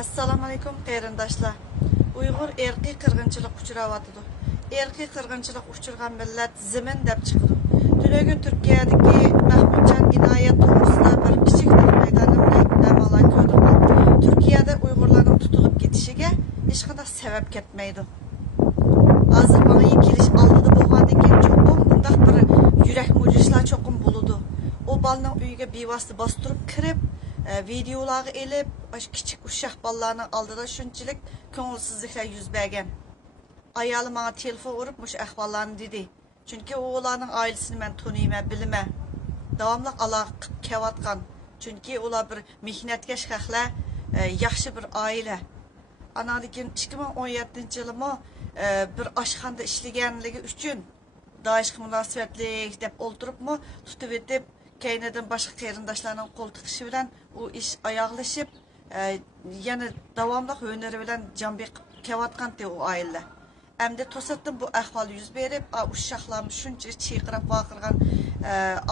Assalamu alaikum qarindoshlar. Uyg'ur erkiy qirg'inchilik uchrayotdi. Erkiy qirg'inchilik uchirgan millat zimin deb chiqdi. Tunagun Turkiyadagi Mahmudjon Inoyat to'g'risida bir kichik maydonimda namoyon ko'rdim. Turkiyada Uyg'urlarning tutilib ketishiga hech qanday sabab ketmaydi. Hozir menga kelish oldida bo'lgandan keyin cho'qim bundaq bir yurak mujishlar cho'qim bo'ladi. O balning uyiga bevosita bostirib kirib videolarga elib, kichik uşaq balalarning oldida shunchalik ko'ngilsizliklar yuz bergan. Ayoli menga telefon urib, mush ahvollarni dedi. Chunki ularning oilasini men taniyman, bilaman. Davomli aloqa qilib kelayotgan. Chunki ular bir mehnatkash xalqlar, yaxshi bir oila. Anadikin 2017-yilmi bir oshxonada ishlaganligi uchun Daeshga munosabatlik deb o'ltiribmi, tutib etib keynidan boshqa qarindoshlarning qo'l tiqishi bilan u ish oyoqlashib, yana davomli hunari bilan jon beqib kelayotgan u oila. Endi to'satdan bu ahvol yuz berib, uşaqlar shuncha chiyqirab vaqirgan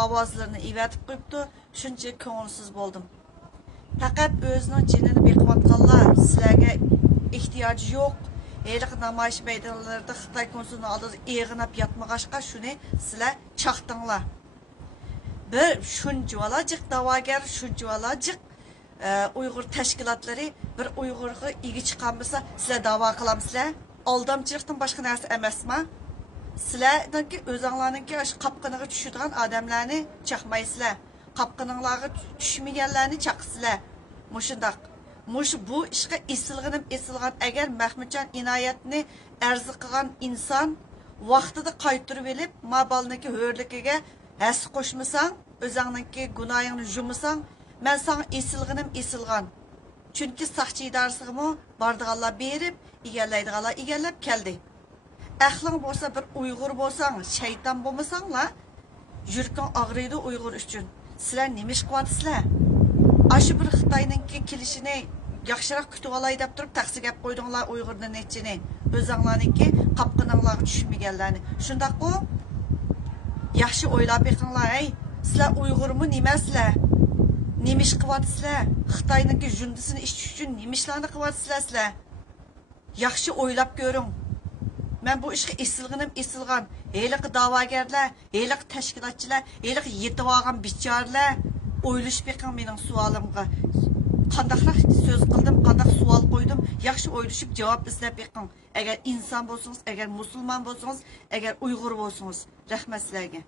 ovozlarini ivatib qo'yibdi, shuncha ko'ngilsiz bo'ldim. Faqat o'zining jinini beqiyotganlar sizlarga ehtiyoji yo'q. Eliq namoyish maydonlarida Xitoy konsulini oldida eg'inab yotmag'ashqa shuni sizlar chaqdinglar. Bir shunchavalajik da'vogar, shunchavalajik Uyg'ur tashkilotlari bir Uyg'urga egi chiqamasa, sizlar da'vo qilamsizlar. Aldamchilikdan boshqa narsa emasmi? Sizlarningki o'zinglarningki shu qapqiniga tushadigan odamlarni chaqmaysizlar. Qapqininglarga tushmaganlarni chaqsizlar. Mushundaq. Bu ishga esilgan agar Mahmudjon Inoyatni arzi qilgan inson vaqtida qaytirib olib, mabalniki hurligiga has qo'shmasang, o'zingninki gunohingni yumasang, men sana esilgan. Chunki saqchi idorasiga bordiganlar berib, egallaydiganlar egallab keldi. Ahling bo'lsa bir Uyg'ur bo'lsang, shayton bo'lmasanglar, yurking og'riydi Uyg'ur uchun. Sizlar nima ish qilyapsizlar? Aşı bir Xitoyninki kelishini yaxshiroq kutib olay deb turib taqsi gap qo'ydinglar Uyg'urni nechini. O'zinglarniki qapqininglarga tushmaganlarni. Shundaq-ku? Yaxshi o'ylab beqinglar, ey. Sizlar Uyg'urmi nimasizlar? Nima ish qilyapsizlar? Xitoyninki jundisini ish uchun nima ishlarni qilyapsizlar sizlar? Yaxshi o'ylab ko'ring. Men bu ishga esilgan. Heliq da'vogarlar, heliq tashkilotchilar, heliq yetib olgan bichoralar o'ylash beqing mening savolimga. Qandaqroq so'z qildim, qandaq savol qo'ydim, yaxshi o'ylashib javob izlab beqing. Agar inson bo'lsangiz, agar musulmon bo'lsangiz, agar Uyg'ur bo'lsangiz, rahmat sizlarga.